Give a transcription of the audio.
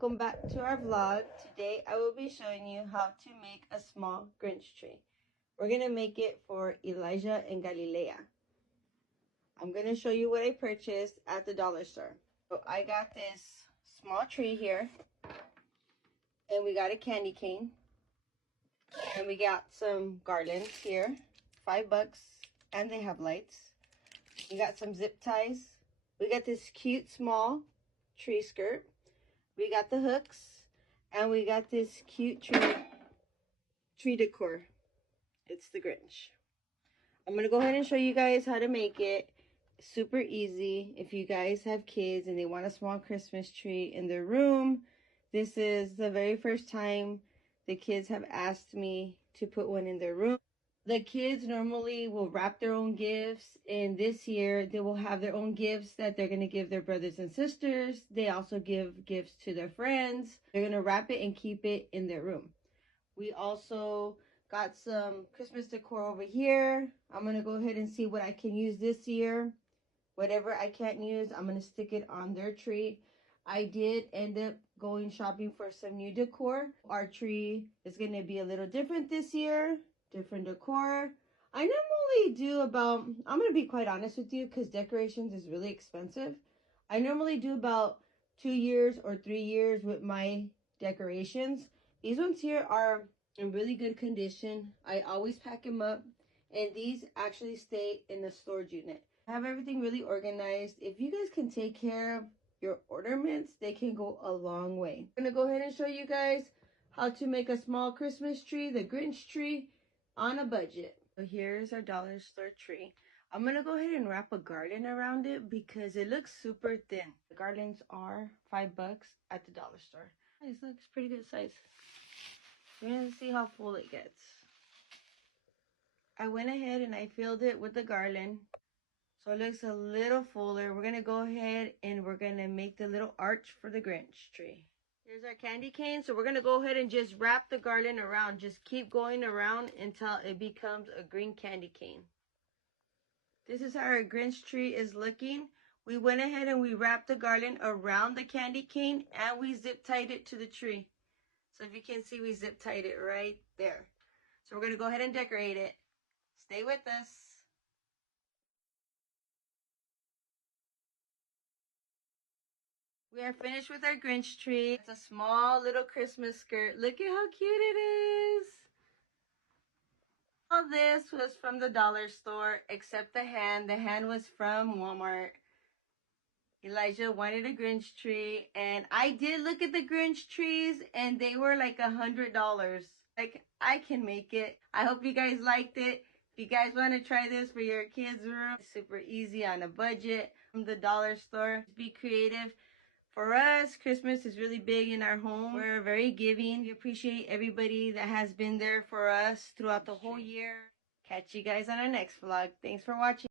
welcome back to our vlog. Today I will be showing you how to make a small Grinch tree. We're going to make it for Elijah and Galilea. I'm going to show you what I purchased at the dollar store. So I got this small tree here, and we got a candy cane, and we got some garlands here, $5, and they have lights. We got some zip ties. We got this cute small tree skirt. We got the hooks, and we got this cute tree decor. It's the Grinch. I'm going to go ahead and show you guys how to make it. Super easy. If you guys have kids and they want a small Christmas tree in their room, this is the very first time the kids have asked me to put one in their room. The kids normally will wrap their own gifts, and this year they will have their own gifts that they're going to give their brothers and sisters. They also give gifts to their friends. They're going to wrap it and keep it in their room. We also got some Christmas decor over here. I'm going to go ahead and see what I can use this year. Whatever I can't use, I'm going to stick it on their tree. I did end up going shopping for some new decor. Our tree is going to be a little different this year. Different decor. I normally do about, I'm going to be quite honest with you because decorations is really expensive. I normally do about 2 years or 3 years with my decorations. These ones here are in really good condition. I always pack them up, and these actually stay in the storage unit. I have everything really organized. If you guys can take care of your ornaments, they can go a long way. I'm going to go ahead and show you guys how to make a small Christmas tree, the Grinch tree, on a budget. So here's our dollar store tree. I'm going to go ahead and wrap a garland around it because it looks super thin. The garlands are $5 at the dollar store. This looks pretty good size. We're going to see how full it gets. I went ahead and I filled it with the garland, so it looks a little fuller. We're going to go ahead and we're going to make the little arch for the Grinch tree. Here's our candy cane. So we're going to go ahead and just wrap the garland around. Just keep going around until it becomes a green candy cane. This is how our Grinch tree is looking. We went ahead and we wrapped the garland around the candy cane, and we zip tied it to the tree. So if you can see, we zip tied it right there. So we're going to go ahead and decorate it. Stay with us. We are finished with our Grinch tree. It's a small little Christmas skirt. Look at how cute it is. All this was from the dollar store except the hand. The hand was from Walmart. Elijah wanted a Grinch tree, and I did look at the Grinch trees, and they were like $100. Like, I can make it. I hope you guys liked it. If you guys want to try this for your kids' room, it's super easy on a budget from the dollar store. Be creative. For us, Christmas is really big in our home. We're very giving. We appreciate everybody that has been there for us throughout the whole year. Catch you guys on our next vlog. Thanks for watching.